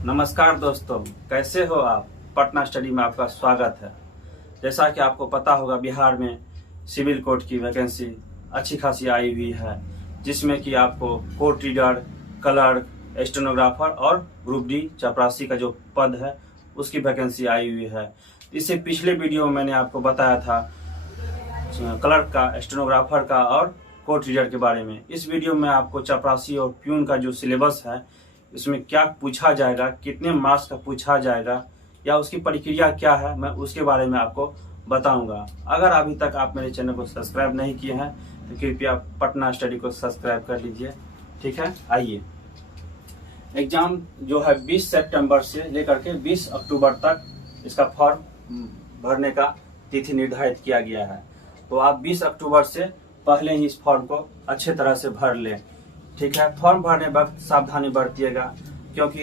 नमस्कार दोस्तों, कैसे हो आप। पटना स्टडी में आपका स्वागत है। जैसा कि आपको पता होगा, बिहार में सिविल कोर्ट की वैकेंसी अच्छी खासी आई हुई है, जिसमें कि आपको कोर्ट रीडर, क्लर्क, स्टेनोग्राफर और ग्रुप डी चपरासी का जो पद है उसकी वैकेंसी आई हुई है। इससे पिछले वीडियो में मैंने आपको बताया था क्लर्क का, स्टेनोग्राफर का और कोर्ट रीडर के बारे में। इस वीडियो में आपको चपरासी और प्यून का जो सिलेबस है, इसमें क्या पूछा जाएगा, कितने मार्क्स का पूछा जाएगा या उसकी प्रक्रिया क्या है, मैं उसके बारे में आपको बताऊंगा। अगर अभी तक आप मेरे चैनल को सब्सक्राइब नहीं किए हैं तो कृपया पटना स्टडी को सब्सक्राइब कर लीजिए। ठीक है, आइए। एग्जाम जो है 20 सितंबर से लेकर के 20 अक्टूबर तक इसका फॉर्म भरने का तिथि निर्धारित किया गया है। तो आप 20 अक्टूबर से पहले ही इस फॉर्म को अच्छे तरह से भर लें। ठीक है, फॉर्म भरने वक्त सावधानी बरतिएगा, क्योंकि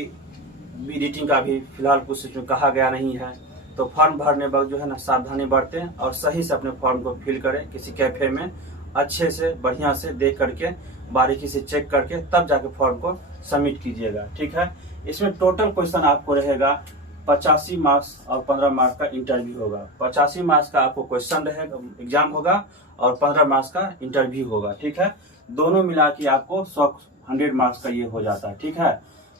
एडिटिंग का भी फिलहाल कुछ इसमें कहा गया नहीं है। तो फॉर्म भरने वक्त जो है ना, सावधानी बरतें और सही से अपने फॉर्म को फिल करें। किसी कैफे में अच्छे से बढ़िया से देख करके, बारीकी से चेक करके तब जाके फॉर्म को सबमिट कीजिएगा। ठीक है, इसमें टोटल क्वेश्चन आपको रहेगा 85 मार्क्स और 15 मार्क्स का इंटरव्यू होगा। 85 मार्क्स का आपको क्वेश्चन रहेगा, एग्जाम होगा, और 15 मार्क्स का इंटरव्यू होगा। ठीक है, दोनों मिला के आपको 100 मार्क्स का ये हो जाता है। ठीक है,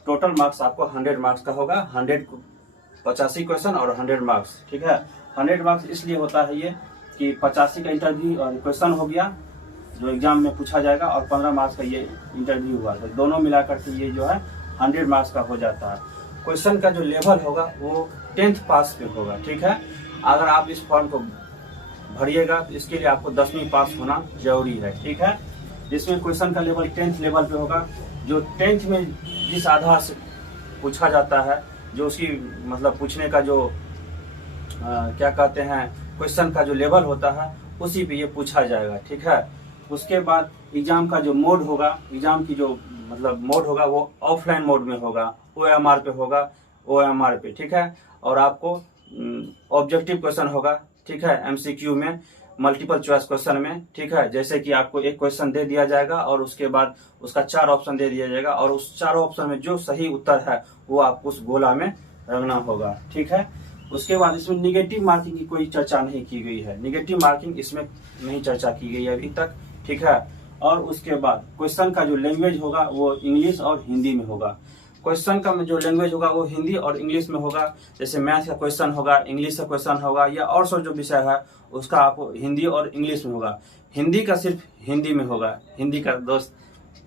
टोटल मार्क्स आपको 100 मार्क्स का होगा। 85 क्वेश्चन और 100 मार्क्स। ठीक है, 100 मार्क्स इसलिए होता है ये कि 85 का इंटरव्यू और क्वेश्चन हो गया जो एग्जाम में पूछा जाएगा, और 15 मार्क्स का ये इंटरव्यू हुआ, तो दोनों मिलाकर के ये जो है 100 मार्क्स का हो जाता है। क्वेश्चन का जो लेवल होगा वो 10th पास पे होगा। ठीक है, अगर आप इस फॉर्म को भरिएगा तो इसके लिए आपको 10वीं पास होना जरूरी है। ठीक है, जिसमें क्वेश्चन का लेवल 10th लेवल पे होगा। जो 10th में जिस आधार से पूछा जाता है, जो उसकी मतलब पूछने का जो क्या कहते हैं, क्वेश्चन का जो लेवल होता है, उसी पे ये पूछा जाएगा। ठीक है, उसके बाद एग्जाम का जो मोड होगा, एग्जाम की जो मतलब मोड होगा वो ऑफलाइन मोड में होगा, OMR पे होगा, OMR पे। ठीक है, और आपको ऑब्जेक्टिव क्वेश्चन होगा। ठीक है, MCQ में, मल्टीपल चॉइस क्वेश्चन में। ठीक है, जैसे कि आपको एक क्वेश्चन दे दिया जाएगा और उसके बाद उसका 4 ऑप्शन दे दिया जाएगा, और उस 4 ऑप्शन में जो सही उत्तर है वो आपको उस गोला में रखना होगा। ठीक है, उसके बाद इसमें निगेटिव मार्किंग की कोई चर्चा नहीं की गई है। निगेटिव मार्किंग इसमें नहीं चर्चा की गई है अभी तक। ठीक है, और उसके बाद क्वेश्चन का जो लैंग्वेज होगा वो इंग्लिश और हिंदी में होगा। क्वेश्चन का जो लैंग्वेज होगा वो हिंदी और इंग्लिश में होगा। जैसे मैथ का क्वेश्चन होगा, इंग्लिश का क्वेश्चन होगा, या और सब जो विषय है उसका आपको हिंदी और इंग्लिश में होगा। हिंदी का सिर्फ हिंदी में होगा, हिंदी का दोस्त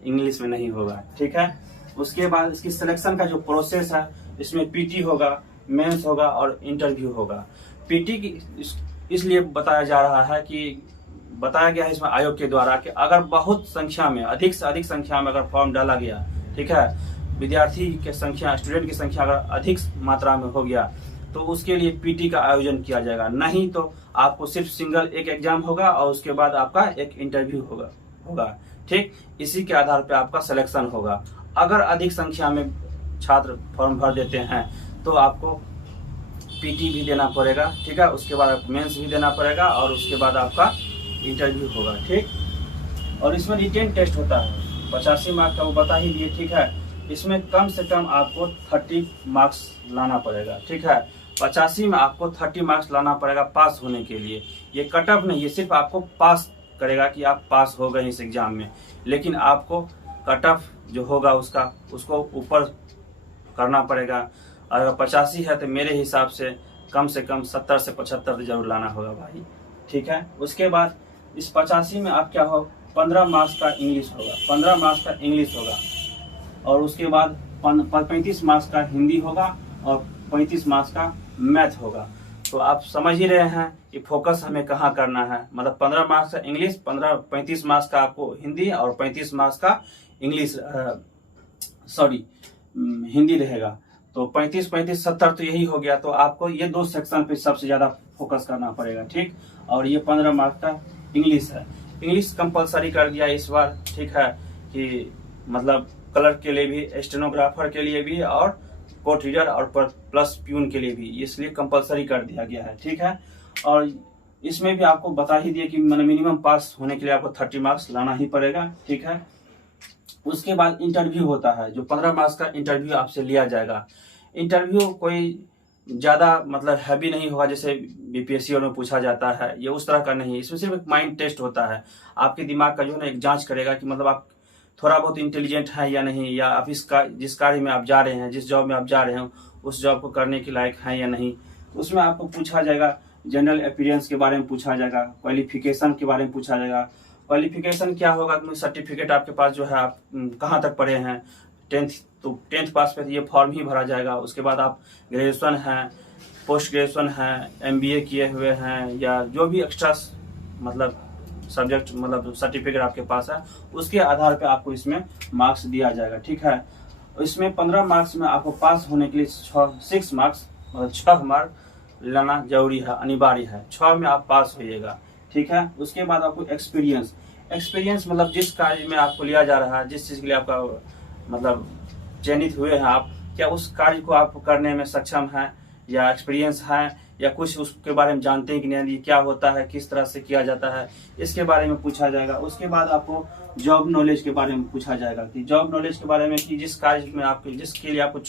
इंग्लिश में नहीं होगा। ठीक है, उसके बाद इसकी सिलेक्शन का जो प्रोसेस है, इसमें PT होगा, मेंस होगा और इंटरव्यू होगा। PT की इसलिए बताया जा रहा है कि बताया गया है इसमें आयोग के द्वारा कि अगर बहुत संख्या में, अधिक से अधिक संख्या में अगर फॉर्म डाला गया, ठीक है, विद्यार्थी की संख्या, स्टूडेंट की संख्या अगर अधिक मात्रा में हो गया तो उसके लिए PT का आयोजन किया जाएगा। नहीं तो आपको सिर्फ सिंगल एक एग्जाम होगा और उसके बाद आपका एक इंटरव्यू होगा। ठीक, इसी के आधार पर आपका सिलेक्शन होगा। अगर अधिक संख्या में छात्र फॉर्म भर देते हैं तो आपको PT भी देना पड़ेगा। ठीक है, उसके बाद आपको मेंस भी देना पड़ेगा और उसके बाद आपका इंटरव्यू होगा। ठीक, और इसमें रिटेन टेस्ट होता है 85 मार्क्स का, वो बता ही दिए। ठीक है, इसमें कम से कम आपको 30 मार्क्स लाना पड़ेगा। ठीक है, 85 में आपको 30 मार्क्स लाना पड़ेगा पास होने के लिए। ये कट ऑफ नहीं, ये सिर्फ आपको पास करेगा कि आप पास हो गए इस एग्जाम में, लेकिन आपको कट ऑफ जो होगा उसको ऊपर करना पड़ेगा। अगर 85 है तो मेरे हिसाब से कम 70 से 75 जरूर लाना होगा भाई। ठीक है, उसके बाद इस 85 में आप क्या हो, 15 मार्क्स का इंग्लिश होगा, 15 मार्क्स का इंग्लिश होगा, और उसके बाद 35 मार्क्स का हिंदी होगा और 35 मार्क्स का मैथ होगा। तो आप समझ ही रहे हैं कि फोकस हमें कहाँ करना है। मतलब 15 मार्क्स का इंग्लिश, 35 मार्क्स का आपको हिंदी और 35 मार्क्स का इंग्लिश हिंदी रहेगा। तो 35, 70 तो यही हो गया। तो आपको ये 2 सेक्शन पे सबसे ज्यादा फोकस करना पड़ेगा। ठीक, और ये 15 मार्क्स का इंग्लिश है। इंग्लिश कंपलसरी कर दिया इस बार। ठीक है, कि मतलब क्लर्क के लिए भी, स्टेनोग्राफर के लिए भी, और कोर्ट रीडर और प्लस प्यून के लिए भी, इसलिए कंपलसरी कर दिया गया है। ठीक है, और इसमें भी आपको बता ही दिया कि मिनिमम पास होने के लिए आपको 30 मार्क्स लाना ही पड़ेगा। ठीक है, उसके बाद इंटरव्यू होता है, जो 15 मार्क्स का इंटरव्यू आपसे लिया जाएगा। इंटरव्यू कोई ज़्यादा मतलब हैवी नहीं होगा जैसे बीपीएससी में पूछा जाता है, ये उस तरह का नहीं। इसमें सिर्फ एक माइंड टेस्ट होता है, आपके दिमाग का जो है ना एक जांच करेगा कि मतलब आप थोड़ा बहुत इंटेलिजेंट हैं या नहीं, या आप जिस कार्य में आप जा रहे हैं, जिस जॉब में आप जा रहे हैं, उस जॉब को करने के लायक हैं या नहीं। उसमें आपको पूछा जाएगा, जनरल अपीयरेंस के बारे में पूछा जाएगा, क्वालिफिकेशन के बारे में पूछा जाएगा। क्वालिफिकेशन क्या होगा, सर्टिफिकेट आपके पास जो है, आप कहाँ तक पढ़े हैं, 10th, तो 10th पास पे ये फॉर्म ही भरा जाएगा। उसके बाद आप ग्रेजुएशन हैं, पोस्ट ग्रेजुएशन हैं, MBA किए हुए हैं, या जो भी एक्स्ट्रा मतलब सब्जेक्ट मतलब सर्टिफिकेट आपके पास है, उसके आधार पे आपको इसमें मार्क्स दिया जाएगा। ठीक है, इसमें 15 मार्क्स में आपको पास होने के लिए 6 मार्क्स मतलब 6 मार्क लाना जरूरी है, अनिवार्य है। 6 में आप पास होइएगा। ठीक है, उसके बाद आपको एक्सपीरियंस मतलब जिस कार्य में आपको लिया जा रहा है, जिस चीज़ के लिए आपका मतलब चयनित हुए हैं आप, क्या उस कार्य को आप करने में सक्षम हैं, या एक्सपीरियंस है, या कुछ उसके बारे में जानते हैं कि नहीं, क्या होता है, किस तरह से किया जाता है, इसके बारे में पूछा जाएगा। उसके बाद आपको जॉब नॉलेज के बारे में पूछा जाएगा कि जॉब नॉलेज के बारे में कि जिस कार्य में आपके जिसके लिए आपको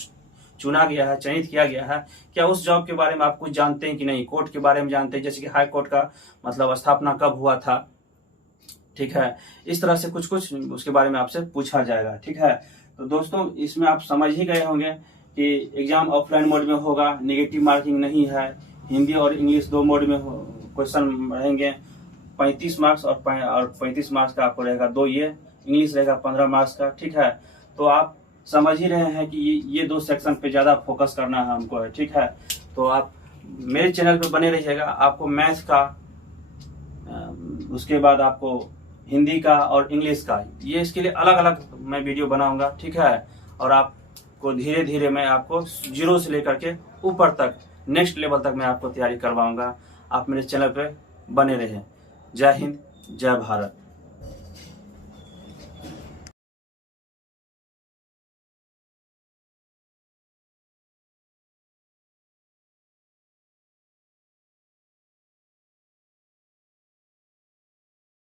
चुना गया है, चयनित किया गया है, क्या उस जॉब के बारे में आप कुछ जानते हैं कि नहीं, कोर्ट के बारे में जानते हैं, जैसे कि हाई कोर्ट का मतलब स्थापना कब हुआ था। ठीक है, इस तरह से कुछ उसके बारे में आपसे पूछा जाएगा। ठीक है, तो दोस्तों इसमें आप समझ ही गए होंगे कि एग्जाम ऑफलाइन मोड में होगा, नेगेटिव मार्किंग नहीं है, हिंदी और इंग्लिश 2 मोड में क्वेश्चन रहेंगे। 35 मार्क्स और 35 मार्क्स का आपको रहेगा 2 ये, इंग्लिश रहेगा 15 मार्क्स का। ठीक है, तो आप समझ ही रहे हैं कि ये 2 सेक्शन पे ज़्यादा फोकस करना है हमको है। ठीक है, तो आप मेरे चैनल पे बने रहिएगा। आपको मैथ का, उसके बाद आपको हिंदी का और इंग्लिश का, ये इसके लिए अलग अलग मैं वीडियो बनाऊंगा। ठीक है, और आपको धीरे धीरे मैं आपको 0 से लेकर के ऊपर तक नेक्स्ट लेवल तक मैं आपको तैयारी करवाऊंगा। आप मेरे चैनल पे बने रहें। जय हिंद, जय भारत।